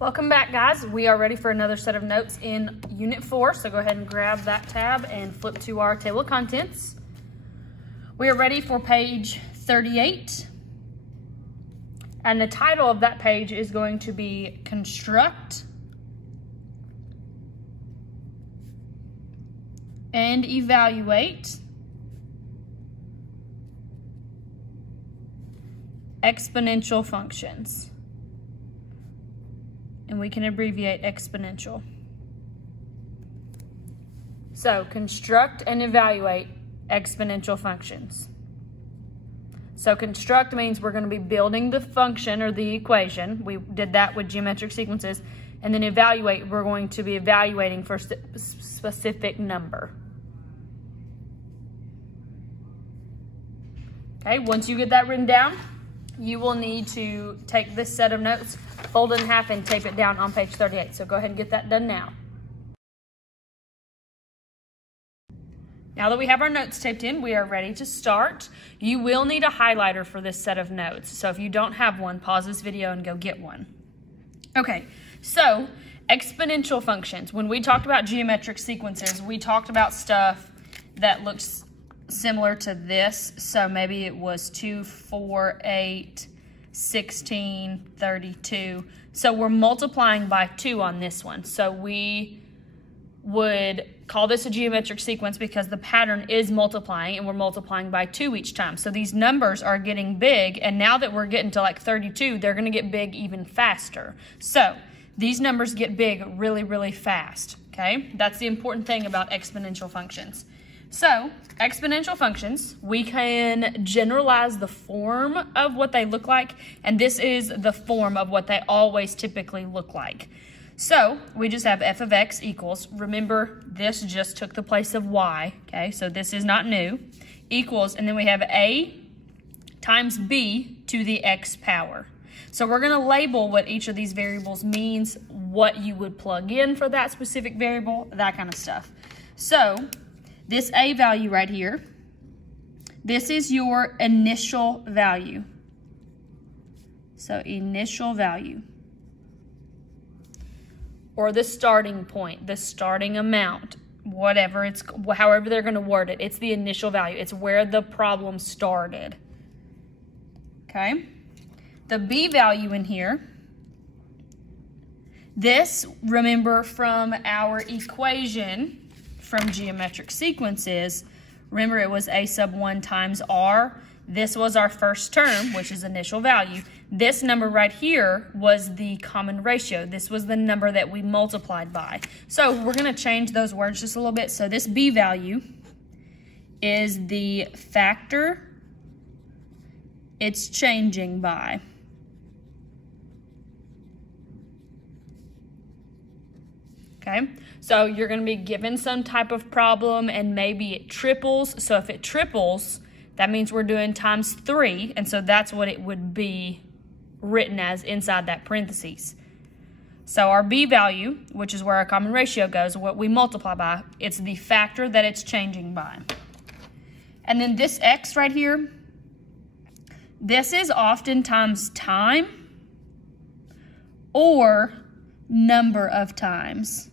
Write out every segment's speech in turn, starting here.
Welcome back, guys. We are ready for another set of notes in Unit 4, so go ahead and grab that tab and flip to our table of contents. We are ready for page 38, and the title of that page is going to be Construct and Evaluate Exponential Functions. And we can abbreviate exponential. So, construct and evaluate exponential functions. So, construct means we're going to be building the function or the equation. We did that with geometric sequences. And then evaluate, we're going to be evaluating for a specific number. Okay, once you get that written down, you will need to take this set of notes, fold it in half, and tape it down on page 38. So go ahead and get that done now. Now that we have our notes taped in, we are ready to start. You will need a highlighter for this set of notes. So if you don't have one, pause this video and go get one. Okay, so exponential functions. When we talked about geometric sequences, we talked about stuff that looks similar to this. So maybe it was 2, 4, 8, 16, 32. So we're multiplying by 2 on this one. So we would call this a geometric sequence because the pattern is multiplying and we're multiplying by 2 each time. So these numbers are getting big, and now that we're getting to like 32, they're gonna get big even faster. So these numbers get big really, really fast, okay? That's the important thing about exponential functions. So, exponential functions, we can generalize the form of what they look like, and this is the form of what they always typically look like. So, we just have f of x equals, remember this just took the place of y, okay, so this is not new, equals, and then we have a times b to the x power. So we're going to label what each of these variables means, what you would plug in for that specific variable, that kind of stuff. So, this a value right here, this is your initial value. So initial value. Or the starting point, the starting amount, whatever it's, however they're going to word it. It's the initial value. It's where the problem started. Okay? The b value in here, this, remember from our equation from geometric sequences, remember it was a sub 1 times r. This was our first term, which is initial value. This number right here was the common ratio. This was the number that we multiplied by. So we're going to change those words just a little bit. So this b value is the factor it's changing by. Okay, so you're going to be given some type of problem and maybe it triples. So if it triples, that means we're doing times 3. And so that's what it would be written as inside that parentheses. So our b value, which is where our common ratio goes, what we multiply by, it's the factor that it's changing by. And then this x right here, this is oftentimes time or number of times.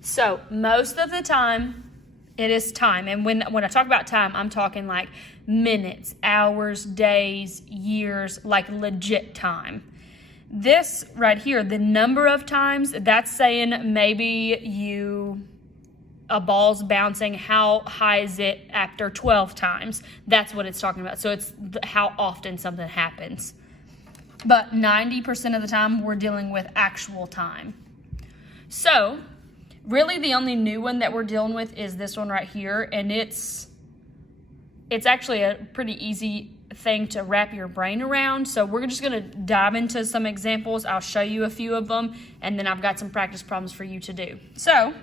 So most of the time, it is time. And when I talk about time, I'm talking like minutes, hours, days, years, like legit time. This right here, the number of times, that's saying maybe a ball's bouncing, how high is it after 12 times? That's what it's talking about. So it's how often something happens. But 90% of the time, we're dealing with actual time. So really, the only new one that we're dealing with is this one right here, and it's actually a pretty easy thing to wrap your brain around. So we're just going to dive into some examples. I'll show you a few of them, and then I've got some practice problems for you to do. So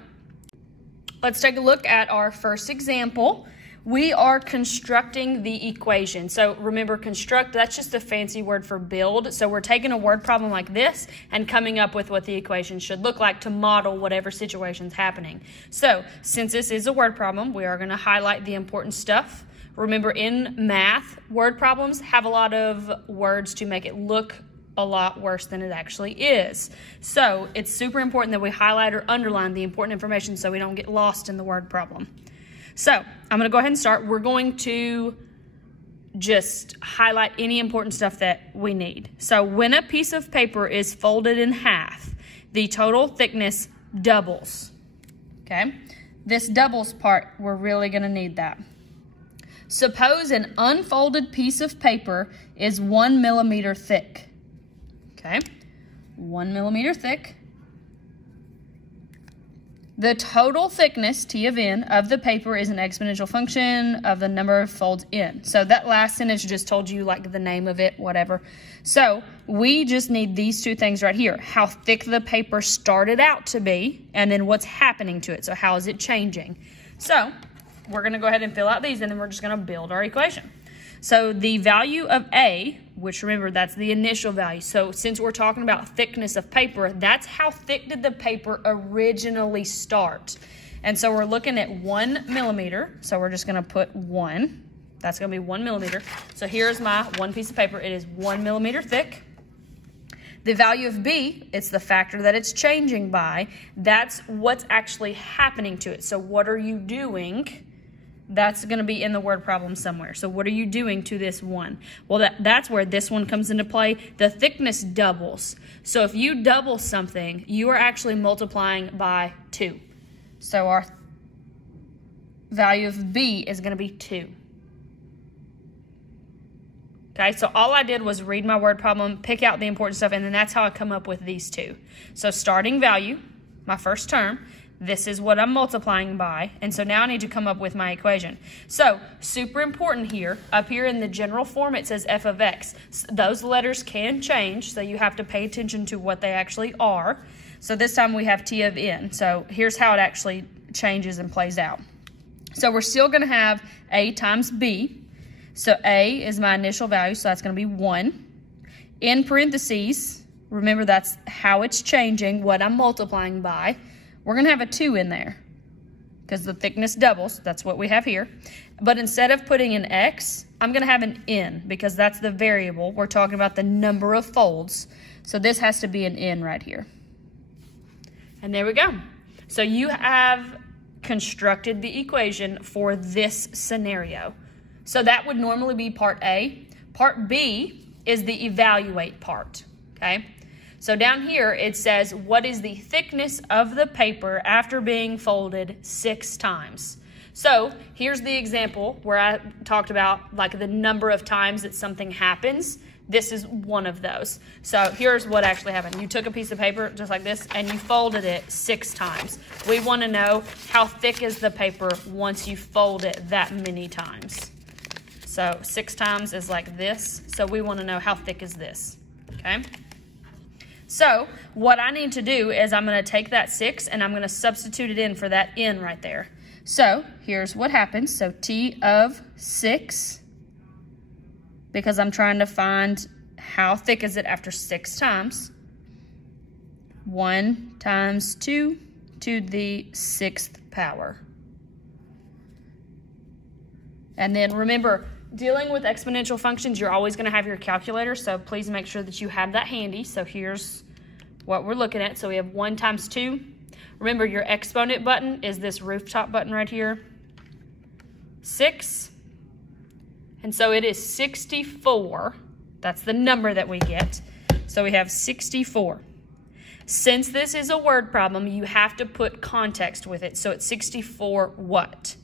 let's take a look at our first example. we are constructing the equation. So remember, construct, that's just a fancy word for build. So we're taking a word problem like this and coming up with what the equation should look like to model whatever situation's happening. So since this is a word problem, we are going to highlight the important stuff. Remember, in math, word problems have a lot of words to make it look a lot worse than it actually is. So it's super important that we highlight or underline the important information so we don't get lost in the word problem. So I'm going to go ahead and start. We're going to just highlight any important stuff that we need. So when a piece of paper is folded in half, the total thickness doubles. Okay? This doubles part, we're really going to need that. Suppose an unfolded piece of paper is 1 millimeter thick. Okay? 1 millimeter thick. The total thickness, T of n, of the paper is an exponential function of the number of folds in. So that last sentence just told you like the name of it, whatever. So we just need these two things right here. How thick the paper started out to be, and then what's happening to it. So how is it changing? So we're going to go ahead and fill out these, and then we're just going to build our equation. So the value of A, which remember, that's the initial value. So since we're talking about thickness of paper, that's how thick did the paper originally start. And so we're looking at 1 millimeter. So we're just going to put 1. That's going to be 1 millimeter. So here's my one piece of paper. It is 1 millimeter thick. The value of B, it's the factor that it's changing by. That's what's actually happening to it. So what are you doing? That's going to be in the word problem somewhere. So what are you doing to this one? Well, that's where this one comes into play. The thickness doubles. So if you double something, you are actually multiplying by 2. So our value of B is going to be 2. Okay, so all I did was read my word problem, pick out the important stuff, and then that's how I come up with these two. So starting value, my first term, this is what I'm multiplying by, and so now I need to come up with my equation. So, super important here, up here in the general form it says f of x. Those letters can change, so you have to pay attention to what they actually are. So this time we have t of n. So here's how it actually changes and plays out. So we're still going to have a times b. So a is my initial value, so that's going to be 1. In parentheses, remember that's how it's changing, what I'm multiplying by. We're going to have a 2 in there because the thickness doubles. That's what we have here. But instead of putting an x, I'm going to have an n because that's the variable. We're talking about the number of folds. So this has to be an n right here. And there we go. So you have constructed the equation for this scenario. So that would normally be part A. Part B is the evaluate part, okay? So down here it says, what is the thickness of the paper after being folded 6 times? So here's the example where I talked about like the number of times that something happens. This is one of those. So here's what actually happened. You took a piece of paper just like this and you folded it 6 times. We want to know how thick is the paper once you fold it that many times. So 6 times is like this. So we want to know how thick is this, okay? So what I need to do is I'm going to take that 6 and I'm going to substitute it in for that n right there. So here's what happens. So t of 6, because I'm trying to find how thick is it after 6 times. 1 times 2 to the 6th power. And then remember, dealing with exponential functions, you're always going to have your calculator, so please make sure that you have that handy. So here's what we're looking at. So we have 1 times 2. Remember, your exponent button is this rooftop button right here. 6. And so it is 64. That's the number that we get. So we have 64. Since this is a word problem, you have to put context with it. So it's 64 what?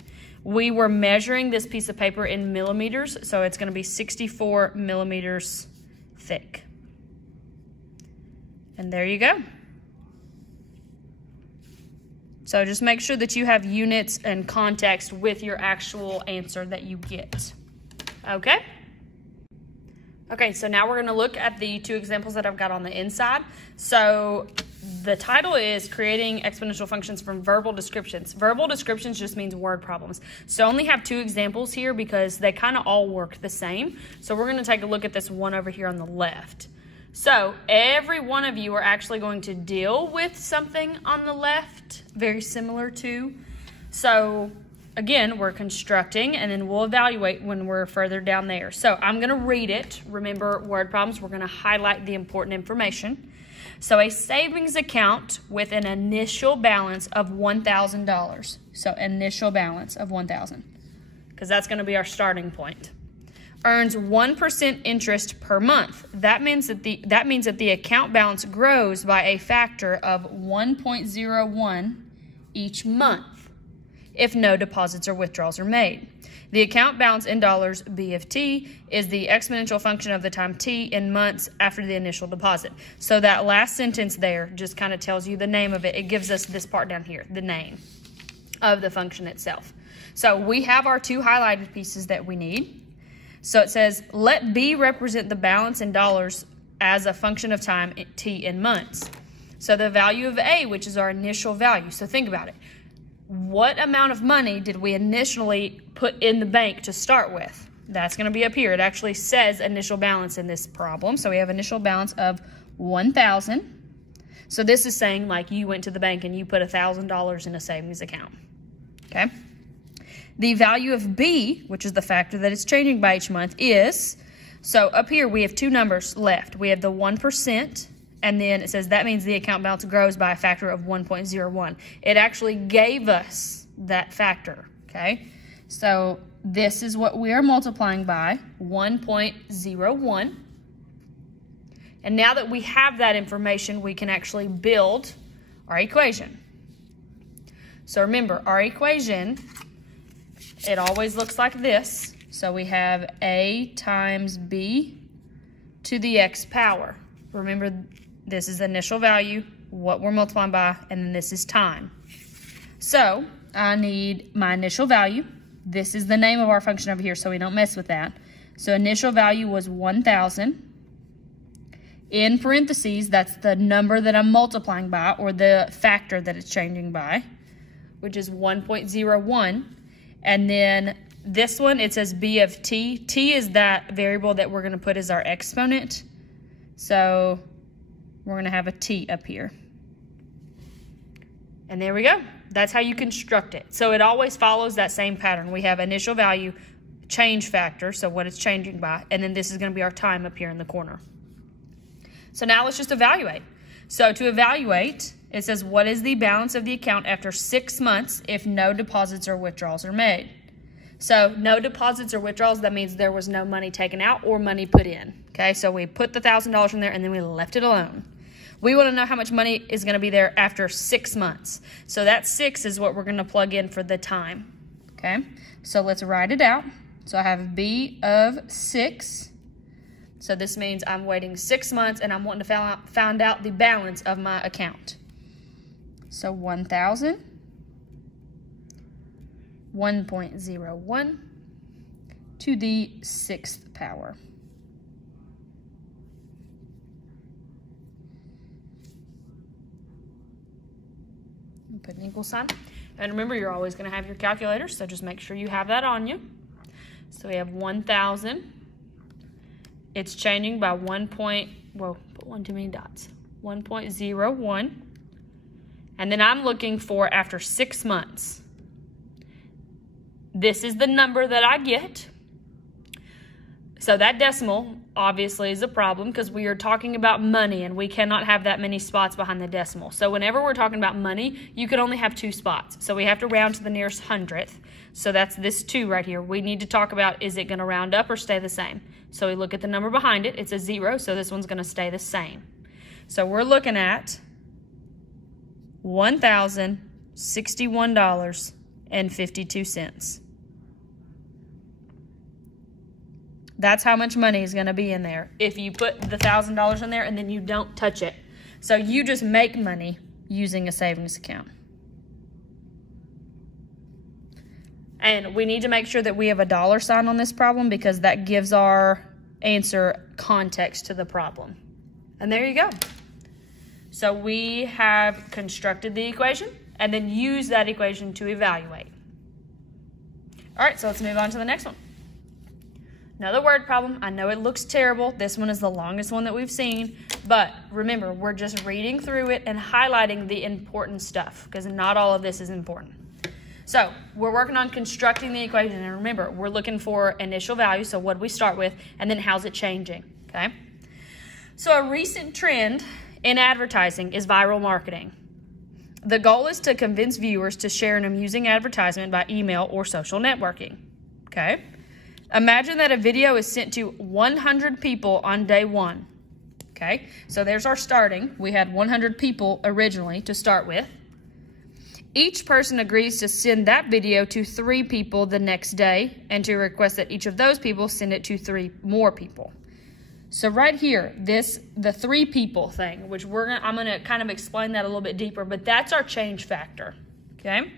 We were measuring this piece of paper in millimeters, so it's going to be 64 millimeters thick. And there you go. So just make sure that you have units and context with your actual answer that you get. Okay? Okay, so now we're going to look at the 2 examples that I've got on the inside. So the title is Creating Exponential Functions from Verbal Descriptions. Verbal descriptions just means word problems. So I only have 2 examples here because they kind of all work the same. So we're going to take a look at this one over here on the left. So every one of you are actually going to deal with something on the left, very similar to. So again, we're constructing, and then we'll evaluate when we're further down there. So I'm going to read it. Remember, word problems, we're going to highlight the important information. So a savings account with an initial balance of $1,000. So initial balance of $1,000, because that's going to be our starting point. Earns 1% interest per month. That means that the account balance grows by a factor of 1.01 each month if no deposits or withdrawals are made. The account balance in dollars, B of t, is the exponential function of the time t in months after the initial deposit. So that last sentence there just kind of tells you the name of it. It gives us this part down here, the name of the function itself. So we have our 2 highlighted pieces that we need. So it says, let B represent the balance in dollars as a function of time t in months. So the value of A, which is our initial value. So think about it. What amount of money did we initially put in the bank to start with? That's going to be up here. It actually says initial balance in this problem. So we have initial balance of $1,000. So this is saying like you went to the bank and you put $1,000 in a savings account. Okay. The value of B, which is the factor that it's changing by each month, is, so up here we have 2 numbers left. We have the 1%. And then it says that means the account balance grows by a factor of 1.01. It actually gave us that factor, okay? So this is what we are multiplying by, 1.01. And now that we have that information, we can actually build our equation. So remember, our equation, it always looks like this. So we have A times B to the x power. Remember, this is the initial value, what we're multiplying by, and then this is time. So I need my initial value. This is the name of our function over here, so we don't mess with that. So initial value was 1,000. In parentheses, that's the number that I'm multiplying by, or the factor that it's changing by, which is 1.01. And then this one, it says B of t. T is that variable that we're going to put as our exponent. So we're going to have a t up here. And there we go. That's how you construct it. So it always follows that same pattern. We have initial value, change factor, so what it's changing by, and then this is going to be our time up here in the corner. So now let's just evaluate. So to evaluate, it says what is the balance of the account after 6 months if no deposits or withdrawals are made. So no deposits or withdrawals, that means there was no money taken out or money put in. Okay, so we put the $1,000 in there and then we left it alone. We want to know how much money is going to be there after 6 months. So that 6 is what we're going to plug in for the time. Okay, so let's write it out. So I have B of 6. So this means I'm waiting 6 months and I'm wanting to find out the balance of my account. So 1,000, 1.01 to the 6th power. Put an equal sign. And remember, you're always going to have your calculator, so just make sure you have that on you. So we have 1,000. It's changing by 1.01. And then I'm looking for after 6 months. This is the number that I get. So that decimal obviously is a problem because we are talking about money and we cannot have that many spots behind the decimal. So whenever we're talking about money, you can only have 2 spots. So we have to round to the nearest hundredth. So that's this 2 right here. We need to talk about, is it going to round up or stay the same? So we look at the number behind it. It's a 0, so this one's going to stay the same. So we're looking at $1,061.52. That's how much money is going to be in there if you put the $1,000 in there and then you don't touch it. So you just make money using a savings account. And we need to make sure that we have a dollar sign on this problem because that gives our answer context to the problem. And there you go. So we have constructed the equation and then use that equation to evaluate. All right, so let's move on to the next one. Another word problem. I know it looks terrible. This one is the longest one that we've seen, but remember, we're just reading through it and highlighting the important stuff because not all of this is important. So we're working on constructing the equation, and remember, we're looking for initial value, so what do we start with, and then how's it changing, okay? So a recent trend in advertising is viral marketing. The goal is to convince viewers to share an amusing advertisement by email or social networking, okay? Imagine that a video is sent to 100 people on day 1, okay? So there's our starting. We had 100 people originally to start with. Each person agrees to send that video to 3 people the next day and to request that each of those people send it to 3 more people. So right here, the 3 people thing, which I'm gonna kind of explain that a little bit deeper, but that's our change factor, okay?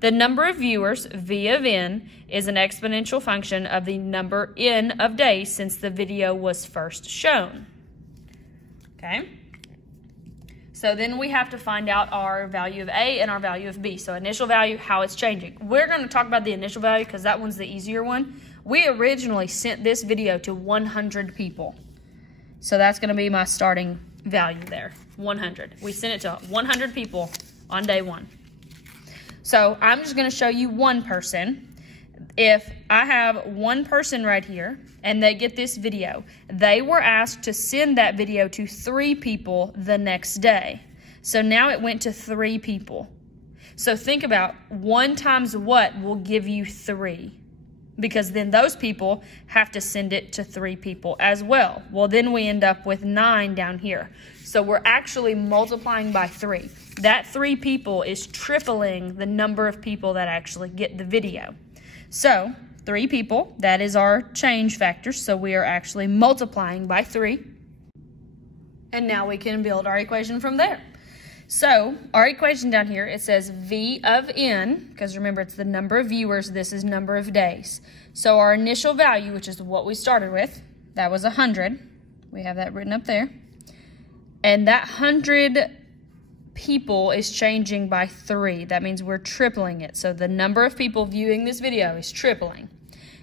The number of viewers, V of n, is an exponential function of the number n of days since the video was first shown. Okay? So then we have to find out our value of A and our value of B. So initial value, how it's changing. We're going to talk about the initial value because that one's the easier one. We originally sent this video to 100 people. So that's going to be my starting value there, 100. We sent it to 100 people on day 1. So I'm just going to show you one person. If I have one person right here and they get this video, they were asked to send that video to 3 people the next day. So now it went to 3 people. So think about 1 times what will give you 3, because then those people have to send it to 3 people as well. Well, then we end up with 9 down here. So we're actually multiplying by 3. That 3 people is tripling the number of people that actually get the video. So 3 people, that is our change factor. So we are actually multiplying by 3. And now we can build our equation from there. So our equation down here, it says V of n, because remember it's the number of viewers, this is number of days. So our initial value, which is what we started with, that was 100. We have that written up there. And that 100 people is changing by 3. That means we're tripling it. So the number of people viewing this video is tripling.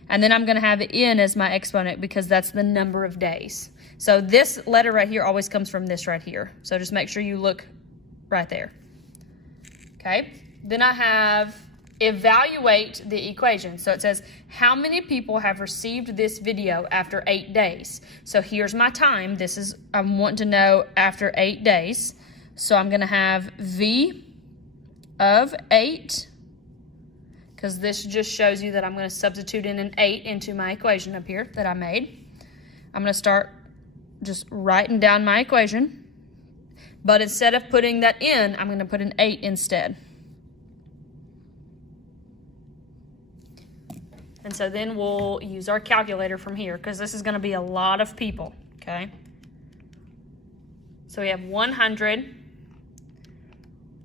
And then I'm going to have n as my exponent because that's the number of days. So this letter right here always comes from this right here. So just make sure you look right there. Okay. Then I have evaluate the equation. So it says how many people have received this video after 8 days. So here's my time. This is, I'm wanting to know after 8 days. So I'm going to have V of 8, because this just shows you that I'm going to substitute in an 8 into my equation up here that I made. I'm going to start just writing down my equation. But instead of putting that in, I'm going to put an 8 instead. And so then we'll use our calculator from here because this is going to be a lot of people, okay? So we have 100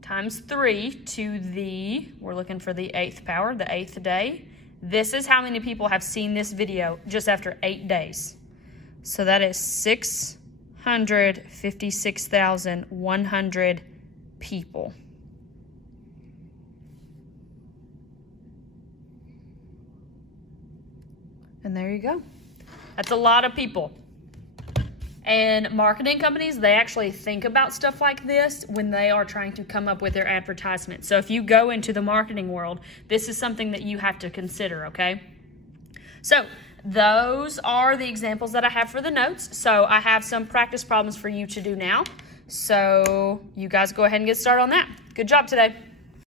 times 3 to the, we're looking for the 8th power, the 8th day. This is how many people have seen this video just after 8 days. So that is 656,100 people. And there you go. That's a lot of people. And marketing companies, they actually think about stuff like this when they are trying to come up with their advertisements. So if you go into the marketing world, this is something that you have to consider, okay? So those are the examples that I have for the notes. So I have some practice problems for you to do now. So you guys go ahead and get started on that. Good job today.